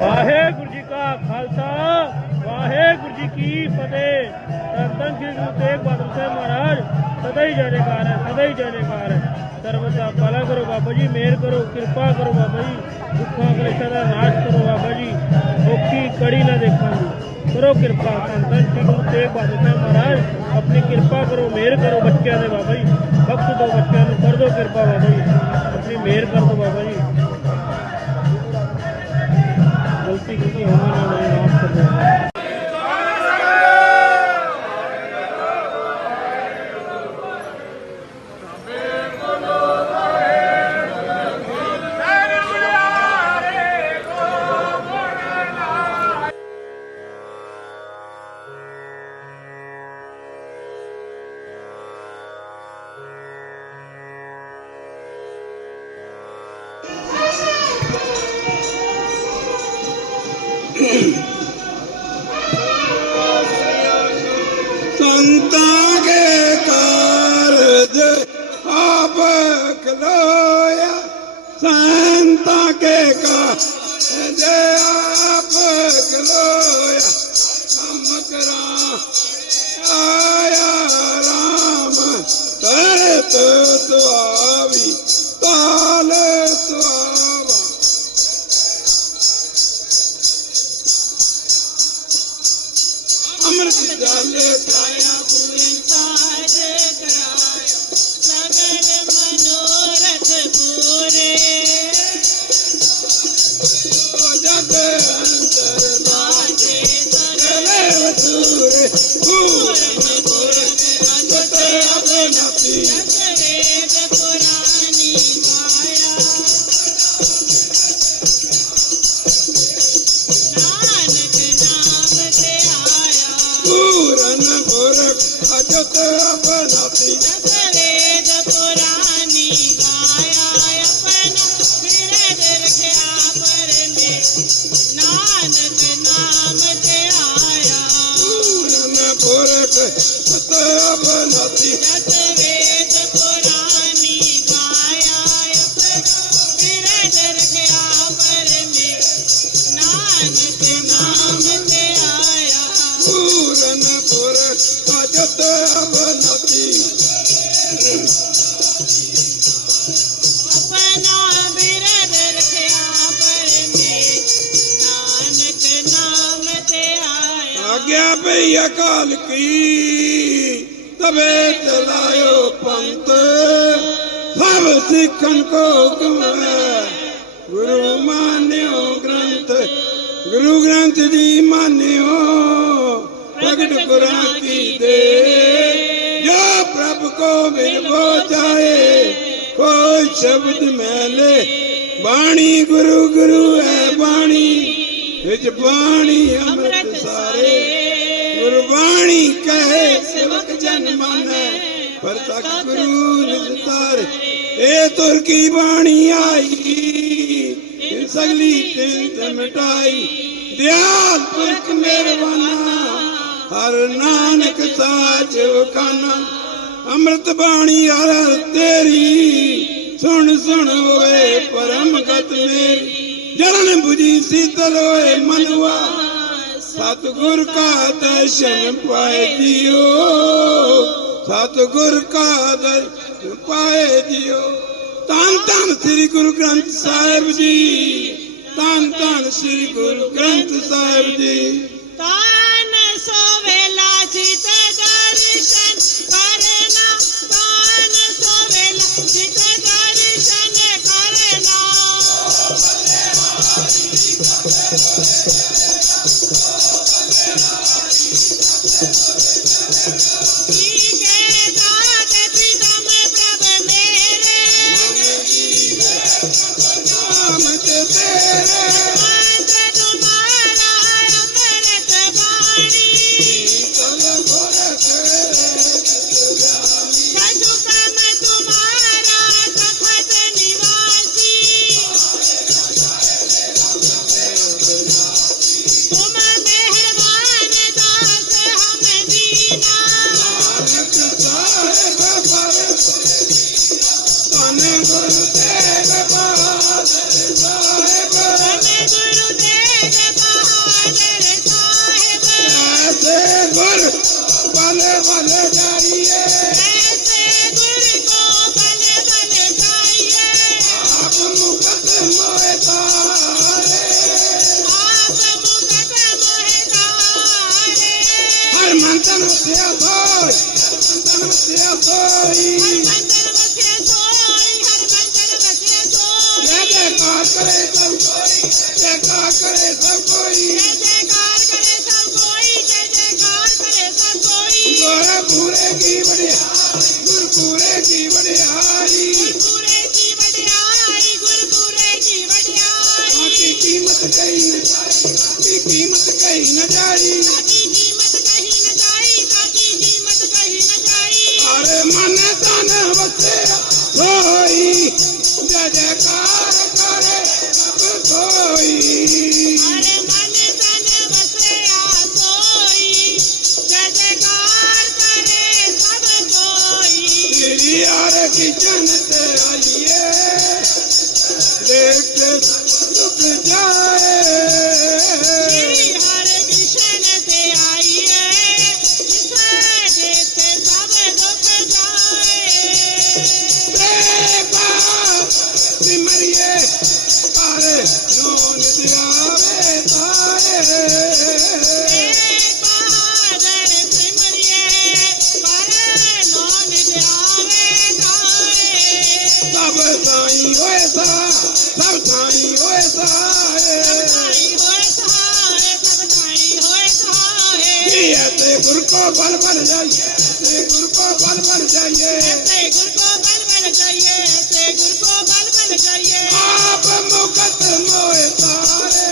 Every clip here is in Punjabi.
ਵਾਹਿਗੁਰੂ ਜੀ ਕਾ ਖਾਲਸਾ, ਵਾਹਿਗੁਰੂ ਜੀ ਕੀ ਫਤਿਹ। ਧੰਨ ਸ੍ਰੀ ਗੁਰੂ ਤੇਗ ਬਹਾਦਰ ਸਾਹਿਬ ਮਹਾਰਾਜ, ਸਦਾ ਹੀ ਜੈਕਾਰ ਹੈ, ਸਦਾ ਹੀ ਜੈ ਜੈਕਾਰ ਹੈ। ਸਰਬਤ ਦਾ ਭਲਾ ਕਰੋ ਬਾਬਾ ਜੀ, ਮਿਹਰ ਕਰੋ, ਕਿਰਪਾ ਕਰੋ ਬਾਬਾ ਜੀ, ਦੁੱਖਾਂ ਕਲੇਸ਼ਾਂ ਦਾ ਨਾਸ਼ ਕਰੋ ਬਾਬਾ ਜੀ, ਔਖੀ ਕੜੀ ਨਾ ਦੇਖਾਂਗੇ ਕਰੋ ਕਿਰਪਾ ਧੰਨ ਧੰਨ ਸ੍ਰੀ ਗੁਰੂ ਤੇਗ ਬਹਾਦਰ ਸਾਹਿਬ ਮਹਾਰਾਜ, ਆਪਣੀ ਕਿਰਪਾ ਕਰੋ, ਮਿਹਰ ਕਰੋ ਬੱਚਿਆਂ ਦੇ ਬਾਬਾ ਜੀ। ਬਖਸ਼ ਦਿਓ ਬੱਚਿਆਂ ਨੂੰ ਕਰ ਦਿਓ ਕਿਰਪਾ ਬਾਬਾ ਜੀ। ਆਪਣੀ ਮਿਹਰ ਕਰ ਦਿਓ Baba ji. just think it's a one or nine off the board. ਆਪ ਖਲੋਇਆ ਸੰਤਾਂ ਕੇ ਕਾਰਜ ਆਪ ਖਲੋਇਆ ਕੰਮ ਕਰਾਂ ਆਇਆ ਰਾਮ ਤਰਤ ਸੁਆਵੀ ਤਾਲ ਸੁਆਵਾ ਅੰਮ੍ਰਿਤ ਜਲ ਪਾਇਆ ਸਾਜ ਕਰਾਇਆ ਸਗਲ ਮਨੋਰਥ But I'm not the ਆਗਿਆ ਅਕਾਲ ਕੀ? ਤਵੇ ਚਲਾਇਓ ਪੰਥ। ਸਭ ਸਿੱਖਣ ਕੋ ਹੁਕਮੈ ਗੁਰੂ ਮਾਨਿਓ ਗ੍ਰੰਥ। ਗੁਰੂ ਗ੍ਰੰਥ ਜੀ ਮਾਨਿਓ, ਪ੍ਰਗਟ ਕੁਰਾਂ ਕੀ ਦੇ। ਜੋ ਪ੍ਰਭ ਕੋ ਮਿਲੋ ਜਾਏ ਕੋਈ ਸ਼ਬਦ ਮੈਲੇ। ਬਾਣੀ ਗੁਰੂ ਗੁਰੂ ਹੈ ਬਾਣੀ, ਵਿੱਚ ਬਾਣੀ ਅੰਮ੍ਰਿਤ ਗੁਰਬਾਣੀ ਕਹੇ, ਸੇਵਕ ਜਨ ਮਾਨੈ, ਪਰ ਤਕ ਗੁਰੂ ਨਿਜ ਇਹ ਤੁਰ ਕੀ ਬਾਣੀ ਆਈ? ਇਹ ਸਗਲੀ ਤਿੰਤ ਮਿਟਾਈ। ਦਿਆਲ ਪੁਰਖ ਮਿਹਰਬਾਨਾ, ਹਰ ਨਾਨਕ ਸਾਚ ਖਾਨਾ ਅੰਮ੍ਰਿਤ ਬਾਣੀ ਹਰ ਤੇਰੀ, ਸੁਣ ਸੁਣ ਹੋਏ ਪਰਮ ਗਤ ਮੇਰੀ। ਜਰਨ 부ਜੀ ਸੀਤਲ ਹੋਏ ਮਨਵਾ ਸਤਿਗੁਰ ਕਾ ਦਰਸ਼ਨ ਪਾਏ ਜਿਓ ਸਤਿਗੁਰ ਕਾ ਦਰਸ਼ਨ ਪਾਏ ਜਿਓ ਤਨ ਤਨ ਸ੍ਰੀ ਗੁਰੂ ਗ੍ਰੰਥ ਸਾਹਿਬ ਜੀ। ਤਨ ਤਨ ਸ੍ਰੀ Guru Granth Sahib ji. ਤਾਨ Deus abençoe. Deus abençoe. ਤਾਰੇ ਨੂਨ ਦਿਆਵੇ ਤਾਰੇ ਸਭ ਤਾਈ ਹੋਏ ਸਾ, ਸਭ ਤਾਈ ਹੋਏ ਸਾ ਤੇ ਗੁਰ ਕੋ ਬਲ ਬਨ ਜਾਈਏ ਤੇ ਗੁਰ ਕੋ ਬਲ ਬਨ ਜਾਈਏ ਤੇ ਗੁਰ ਕੋ ਬਲ ਬਨ ਜਾਈਏ। ਤੇ ਗੁਰ ਕਰੀਏ ਆਪ ਮੁਕਤ ਮੋਏ ਤਾਰੇ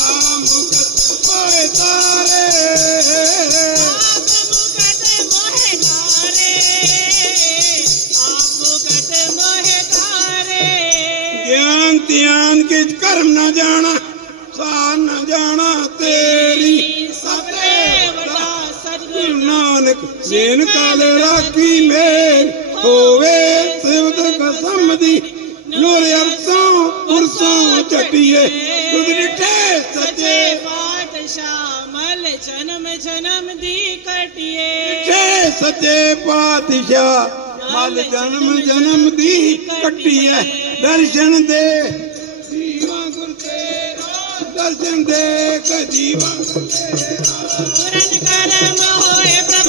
ਆ ਮੁਕਤ ਮੋਏ ਤਾਰੇ। ਆਪ ਮੁਕਤ ਮੋਏ ਤਾਰੇ ਆਪ ਮੁਕਤ ਮੋਏ ਤਾਰੇ। ਗਿਆਨ ਧਿਆਨ ਕੇ ਕਰਮ ਨਾ ਜਾਣਾ ਸਾਨ ਨਾ ਜਾਣਾ ਤੇਰੀ ਸਭੇ ਵਡਾ ਸਤਿਗੁਰੂ ਨਾਨਕ ਜਿਨ ਸੱਚੇ ਪਾਤਸ਼ਾਹ, ਮਲ ਜਨਮ ਜਨਮ ਦੀ ਕੱਟੀ ਐ ਦਰਸ਼ਨ ਦੇ। ਜੀਵਾ ਗੁਰ ਤੇਰਾ ਦਰਸ਼ਨ ਦੇ ਕਜੀਵਾ ਗੁਰਨ ਕਰਮ ਹੋਏ ਪ੍ਰਭ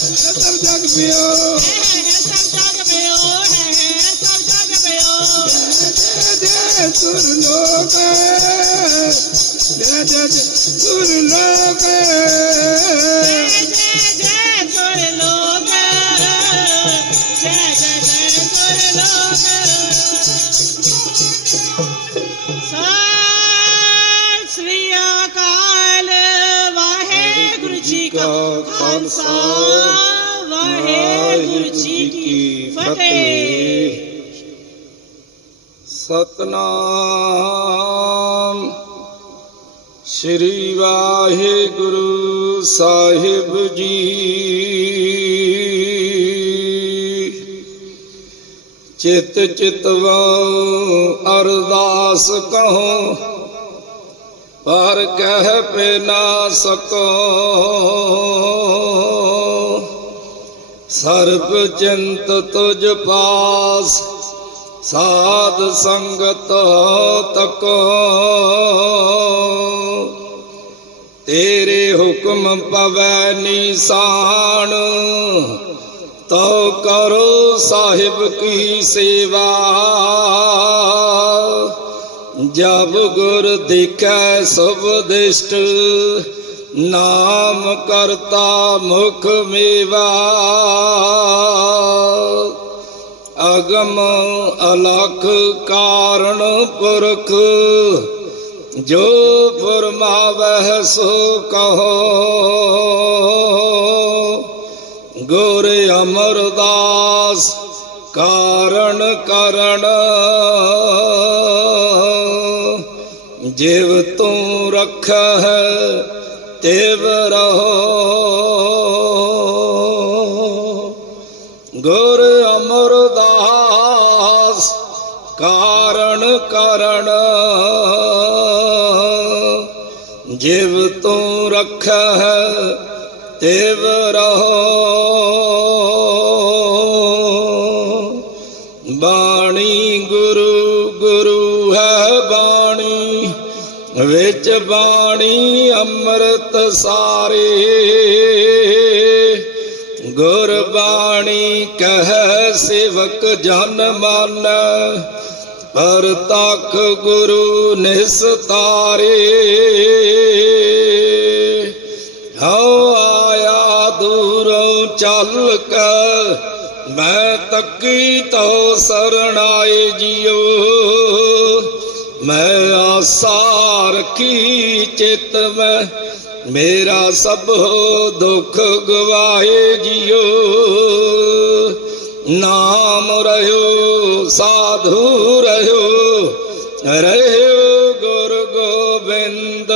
सब जग पियो सब जग पियो सब जग पियो जय सुर लोक जय जय सुर लोक ਸਤਨਾਮ। ਸ੍ਰੀ ਵਾਹਿਗੁਰੂ ਸਾਹਿਬ ਜੀ। ਚਿਤ ਚਿਤਵਾਂ ਅਰਦਾਸ ਕਹੋ, ਪਰ ਕਹਿ ਪੇ ਨਾ ਸਕੋ। ਸਰਬ ਚਿੰਤ ਤੁਝ ਪਾਸ ਸਾਧ ਸੰਗਤ ਤਕੋ। ਤੇਰੇ ਹੁਕਮ ਪਵੈ ਨਿਸ਼ਾਨ, ਤਉ ਕਰੋ ਸਾਹਿਬ ਕੀ ਸੇਵਾ। ਜਬ ਗੁਰ ਦੇਖੈ ਸਭ ਦਿਸ਼ਟ, ਨਾਮ ਕਰਤਾ ਮੁਖ ਮੇਵਾ। ਅਗਮ ਅਲਖ ਕਾਰਣ ਪੁਰਖ, ਜੋ ਫਰਮਾਵਹਿ ਸੋ ਕਹੋ। ਗੁਰ ਅਮਰਦਾਸ ਕਾਰਣ ਕਰਣ ਜਿਵ ਤੂੰ ਰਖਹਿ, ਤਿਵ ਰਹੋ। ਜਿਵ ਤੂੰ ਰਖਹਿ, ਤੇਵ ਰਹੋ। ਬਾਣੀ ਗੁਰੂ ਗੁਰੂ ਹੈ ਬਾਣੀ, ਵਿੱਚ ਬਾਣੀ ਅੰਮ੍ਰਿਤ ਸਾਰੇ। ਗੁਰ ਬਾਣੀ ਕਹਿ ਸੇਵਕ ਜਨ ਮਨ ਪਰ ਤਖ ਗੁਰੂ ਨਿਸਤਾਰੇ। ਹਉ ਆਇਆ ਦੂਰੋਂ ਚੱਲ ਕੇ, ਮੈਂ ਤੱਕੀ ਤੋ ਸਰਣਾਏ ਜਿਉ ਮੈਂ ਆਸਾ ਰੱਖੀ ਚਿਤ ਮੈਂ, ਮੇਰਾ ਸਭ ਦੁੱਖ ਗਵਾਏ ਜਿਉ ਨਾਮ ਰਹਿਓ, ਸਾਧੂ ਰਹਿਓ ਰਹਿਓ ਗੁਰ ਗੋਬਿੰਦ।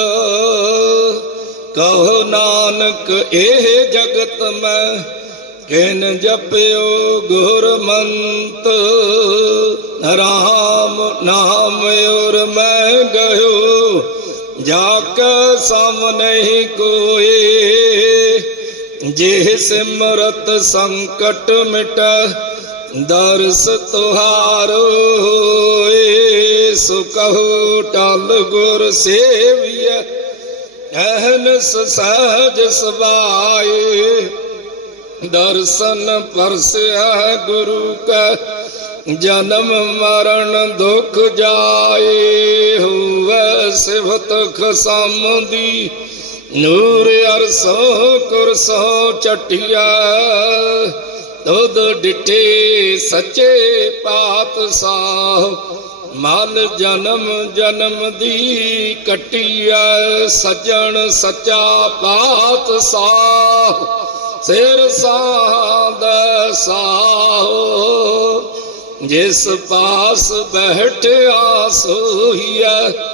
ਕਹੋ ਨਾਨਕ, ਇਹ ਜਗਤ ਮੈਂ ਕਿਨ ਜਪਿਓ ਗੁਰਮੰਤ। ਰਾਮ ਨਾਮ ਔਰ ਮੈਂ ਗਇਓ ਜਾ ਕੇ ਸਮ ਨਹੀਂ ਕੋਏ ਜੇ ਸਿਮਰਤ ਸੰਕਟ ਮਿਟ, ਦਰਸ ਤੁਹਾਰੋ ਹੋਏ, ਸੁਖੋ ਕਹੋ ਟਲ ਗੁਰ ਸੇਵੀਐ, ਅਹਨਸ ਸਹਜ ਸਵਾਏ ਦਰਸ਼ਨ ਪਰਸਿਆ ਗੁਰੂ ਕਾ, ਜਨਮ ਮਰਨ ਦੁਖ ਜਾਏ, ਹੋਵੇ ਸਿਵਤ ਖਸਮ ਦੀ। ਨੂਰ ਅਰਸੋ ਕੁਰਸੋ ਚਟਿਆ, ਤੁਧ ਡਿਠੇ ਸੱਚੇ ਪਾਤਸ਼ਾਹ, ਮਲ ਜਨਮ ਜਨਮ ਦੀ ਕਟਿਆ, ਸਜਣ ਸੱਚਾ ਪਾਤਸ਼ਾਹ, ਸਿਰ ਸਾਧ ਸਾਹੋ, ਜਿਸ ਪਾਸ ਬੈਠਿਆ ਸੋਹੀਐ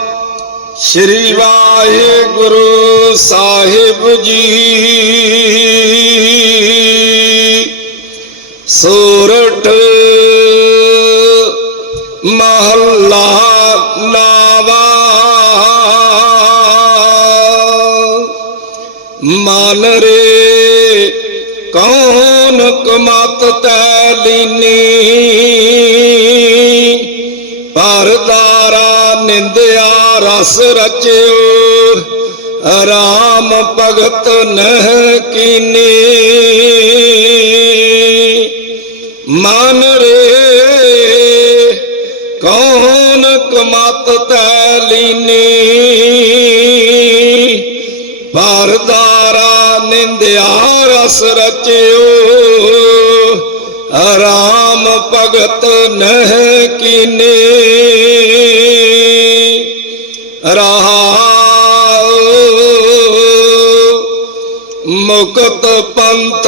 ਸ਼੍ਰੀ ਵਾਹਿਗੁਰੂ ਸਾਹਿਬ ਜੀ। ਸੋਰਠ ਮਹੱਲਾ ਨਾਵਾ। ਮਨ ਰੇ ਕੌਣ ਕਮਤ ਤੈ ਲੀਨੀ। ਰਸ ਰਚਿਓ। ਰਾਮ ਭਗਤ ਨਹਿ ਕੀਨੀ। ਮਨ ਰੇ, ਕੌਣ ਕਮਤ ਤੈ ਲੀਨੀ? ਪਰਦਾਰਾ ਨਿੰਦਿਆ ਰਸ ਰਚਿਓ। ਰਾਮ ਭਗਤ ਨਹਿ ਕੀਨੇ। ਰਹਾਉ ਮੁਕਤ ਪੰਥ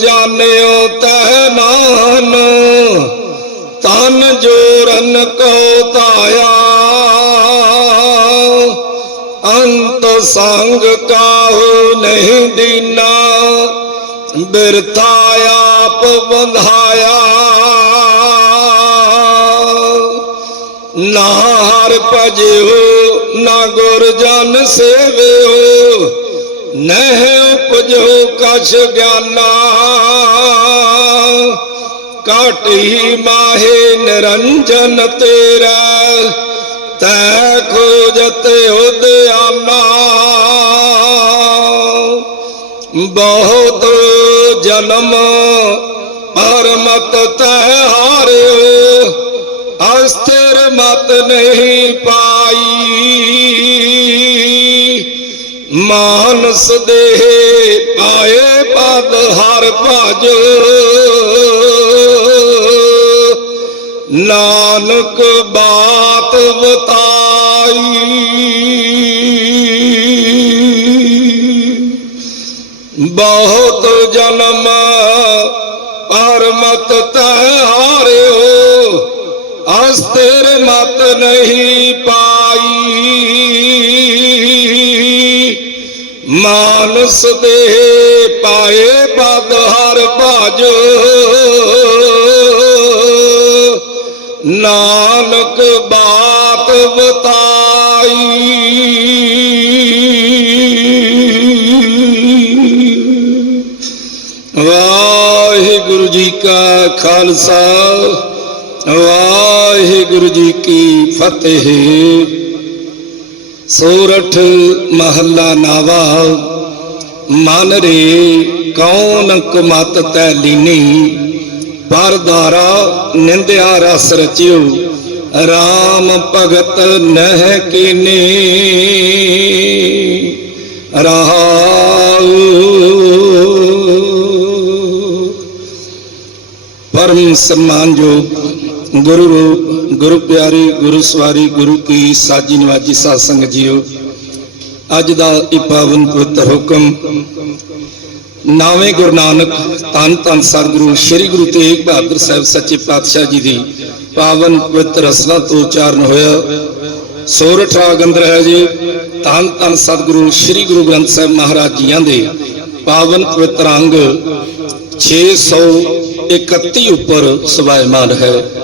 ਜਾਣਿਓ ਤਹਿ ਨਾਨ ਤਨ ਜੋਰਨ ਕੋ ਤਾਇਆ ਅੰਤ ਸੰਗ ਕਾਹੂ ਨਹੀਂ ਦੀਨਾ, ਬਿਰਥਾ ਆਪ ਬੰਧਾਇਆ। ਨਾ ਹਰ ਭਜਿਓ ਨਾ ਗੁਰ ਜਨ ਸੇਵਿਓ, ਨਹਿ ਉਪਜੋ ਕਛ ਗਿਆਨਾ। ਕਾਟੀ ਮਾਹੇ ਨਿਰੰਜਨ ਤੇਰਾ, ਤੈ ਖੋਜਤ ਉਦਿਆਨਾ ਬਹੁਤ ਜਨਮ ਪਰਮਤ ਤੈ ਹਾਰਿਓ, ਅਸਥਿਰ ਮਤ ਨਹੀਂ ਪਾਈ ਮਾਨਸ ਦੇ ਪਾਏ ਪਦ ਹਰ ਭਜ। ਨਾਨਕ ਬਾਤ ਬਤਾਈ ਬਹੁਤ ਜਨਮ ਪਰਮਤ ਤੈ ਹਾਰਿਓ। ਅਸਥਿਰ ਮਤ ਨਹੀਂ ਪਾ ਮਾਨਸ ਦੇ ਪਾਏ ਪਦ ਹਰ ਭਜ। ਨਾਨਕ ਬਾਤ ਬਤਾਈ ਵਾਹਿਗੁਰੂ ਜੀ ਕਾ ਖਾਲਸਾ, ਵਾਹਿਗੁਰੂ ਜੀ ਕੀ ਫਤਿਹ। ਸੋਰਠ ਮਹੱਲਾ ਨਾਵਾ, ਮਨ ਰੇ ਕੌਣ ਕੁਮਤ ਤੈ ਲੀਨੀ? ਪਰਦਾਰਾ ਨਿੰਦਿਆ ਰਸ ਰਚਿਓ RAM ਭਗਤ ਨਹਿ ਕੀਨੇ? ਰਹਾਉ ਪਰਮ ਸਨਮਾਨਯੋਗ ਗੁਰੂ ਰੂਪ ਗੁਰੂ ਪਿਆਰੇ, ਗੁਰੂ ਸਵਾਰੀ, ਗੁਰੂ ਕੀ ਸਾਜੀ ਨਿਵਾਜੀ ਸਾਧ ਸੰਗਤ ਜੀਓ, ਅੱਜ ਦਾ ਇਹ ਪਾਵਨ ਪਵਿੱਤਰ ਹੁਕਮ ਨਾਵੇਂ ਗੁਰੂ ਨਾਨਕ ਧੰਨ ਧੰਨ ਸਤਿਗੁਰੂ, ਸ੍ਰੀ ਗੁਰੂ ਤੇਗ ਬਹਾਦਰ ਸਾਹਿਬ ਸੱਚੇ ਪਾਤਸ਼ਾਹ ਜੀ ਦੀ ਪਾਵਨ ਪਵਿੱਤਰ ਰਸਨਾ ਤੋਂ ਉਚਾਰਨ ਹੋਇਆ। ਸੋਰਠ ਰਾਗ ਅੰਦਰ ਹੈ ਜੀ, ਧੰਨ ਧੰਨ ਸਤਿਗੁਰੂ, ਸ੍ਰੀ ਗੁਰੂ ਗ੍ਰੰਥ ਸਾਹਿਬ ਮਹਾਰਾਜ ਜੀਆਂ ਦੇ ਪਾਵਨ ਪਵਿੱਤਰ ਅੰਗ 631 ਉੱਪਰ ਸਵਾਇਮਾਨ ਹੈ।